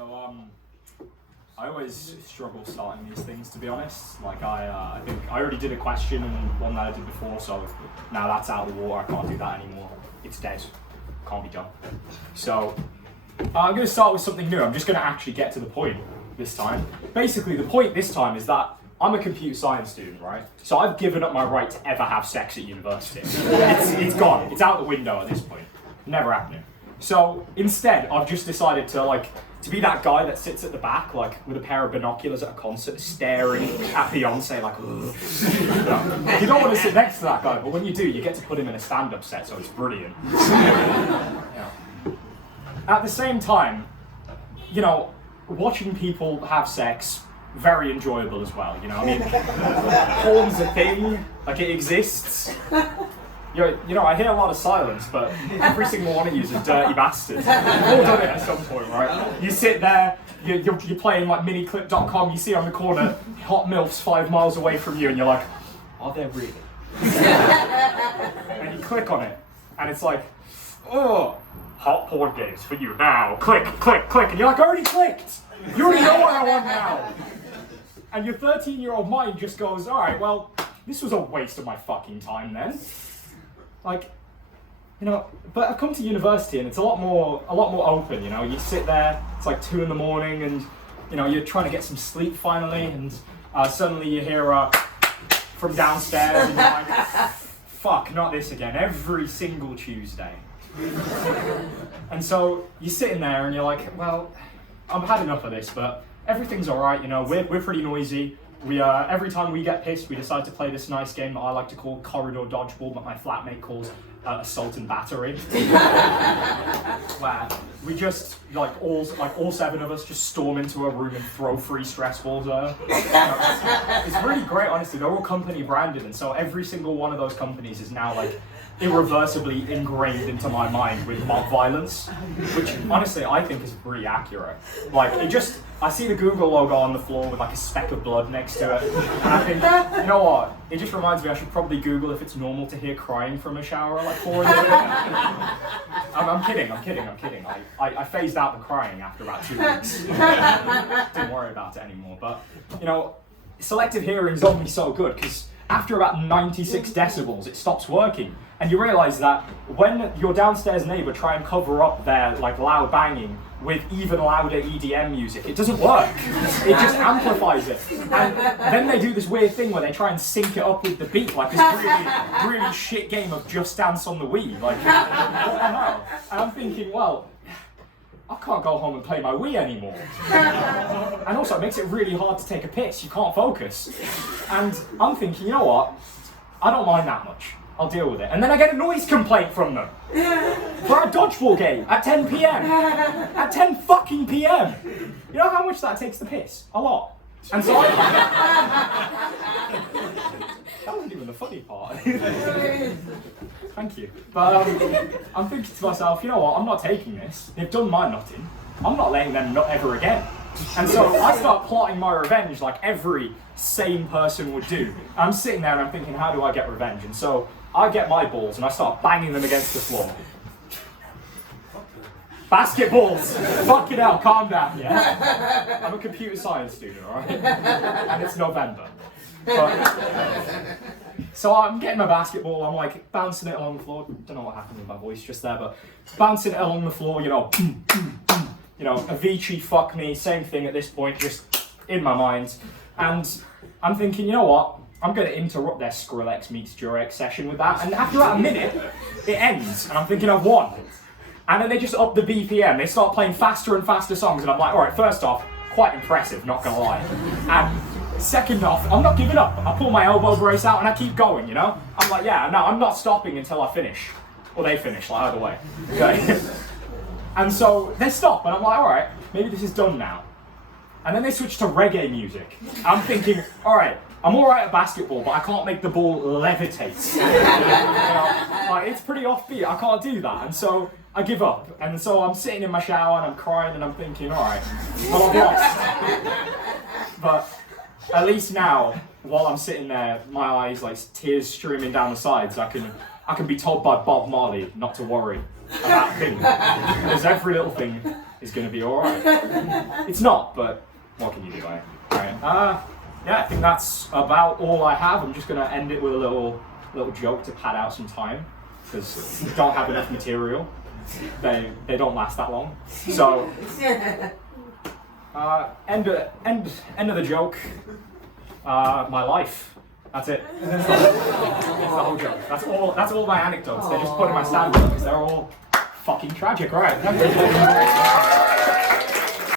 So I always struggle starting these things, to be honest. Like I think I already did a question and one that I did before, so now that's out of the water. I can't do that anymore. It's dead. Can't be done. So I'm going to start with something new. I'm just going to actually get to the point this time. Basically, the point this time is that I'm a computer science student, right? So I've given up my right to ever have sex at university. It's gone. It's out the window at this point. Never happening. So instead, I've just decided to be that guy that sits at the back, like with a pair of binoculars at a concert, staring at Beyonce, like. You don't want to sit next to that guy, but when you do, you get to put him in a stand-up set, so it's brilliant. Yeah. At the same time, you know, watching people have sex, very enjoyable as well. You know, I mean, porn's a thing, like it exists. You know, I hear a lot of silence, but every single one of you is a dirty bastard. You've all done it at some point, right? You sit there, you're playing like miniclip.com, you see on the corner, hot MILFs 5 miles away from you, and you're like, are there really? And you click on it, and it's like, oh, hot porn games for you now. Click, click, click, and you're like, I already clicked! You already know what I want now! And your 13-year-old mind just goes, alright, well, this was a waste of my fucking time then. Like, you know, but I've come to university and it's a lot more open, you know. You sit there, it's like 2 a.m, and, you know, you're trying to get some sleep finally, and suddenly you hear from downstairs, and you're like, fuck, not this again, every single Tuesday. And so you're sitting there and you're like, well, I've had enough of this, but everything's alright, you know, we're pretty noisy. We every time we get pissed, we decide to play this nice game that I like to call corridor dodgeball, but my flatmate calls assault and battery. Where we just all 7 of us just storm into a room and throw 3 stress balls at her. It's really great, honestly. They're all company branded, and so every single one of those companies is now like irreversibly ingrained into my mind with mob violence, which honestly I think is pretty accurate. Like I see the Google logo on the floor with like a speck of blood next to it, and I think, you know what? It just reminds me I should probably Google if it's normal to hear crying from a shower at like 4 in the morning. I'm kidding. I phased out the crying after about 2 weeks. Didn't worry about it anymore. But you know, selective hearing's only so good because after about 96 decibels, it stops working. And you realise that when your downstairs neighbour try and cover up their like loud banging with even louder EDM music, it doesn't work. It just amplifies it. And then they do this weird thing where they try and sync it up with the beat, like this really, really shit game of Just Dance on the Wii. Like, what the hell? And I'm thinking, well, I can't go home and play my Wii anymore. And also it makes it really hard to take a piss. You can't focus. And I'm thinking, you know what? I don't mind that much. I'll deal with it. And then I get a noise complaint from them for a dodgeball game at 10 p.m. At 10 fucking p.m. You know how much that takes to piss? A lot. And so that wasn't even the funny part. Thank you. But I'm thinking to myself, you know what? I'm not taking this. They've done my nutting. I'm not letting them nut ever again. And so I start plotting my revenge like every sane person would do. I'm sitting there and I'm thinking, how do I get revenge? And so I get my balls and I start banging them against the floor. Basketballs! Fucking hell, calm down, yeah? I'm a computer science student, alright? And it's November. So I'm getting my basketball, I'm like bouncing it along the floor. Don't know what happened with my voice just there, but bouncing it along the floor, you know, Avicii, fuck me, same thing at this point, just in my mind. And I'm thinking, you know what? I'm going to interrupt their Skrillex meets Durex session with that. And after about a minute, it ends. And I'm thinking, I've won. And then they just up the BPM. They start playing faster and faster songs. And I'm like, all right, first off, quite impressive, not going to lie. And second off, I'm not giving up. I pull my elbow brace out and I keep going, you know? I'm like, yeah, no, I'm not stopping until I finish. Or they finish, like either way. Okay? And so they stop. And I'm like, all right, maybe this is done now. And then they switch to reggae music. I'm thinking, all right, I'm alright at basketball, but I can't make the ball levitate. You know, like, it's pretty offbeat, I can't do that. And so I give up. And so I'm sitting in my shower and I'm crying and I'm thinking, alright, well I've lost. But at least now, while I'm sitting there, my eyes like tears streaming down the sides, I can be told by Bob Marley not to worry about things. Because every little thing is going to be all right. It's not, but what can you do, eh? Right. Yeah, I think that's about all I have. I'm just going to end it with a little joke to pad out some time, because we don't have enough material. They don't last that long. So, end of the joke. My life. That's it. That's the whole joke. That's all my anecdotes. They're just put in my stand-up because they're all fucking tragic, right?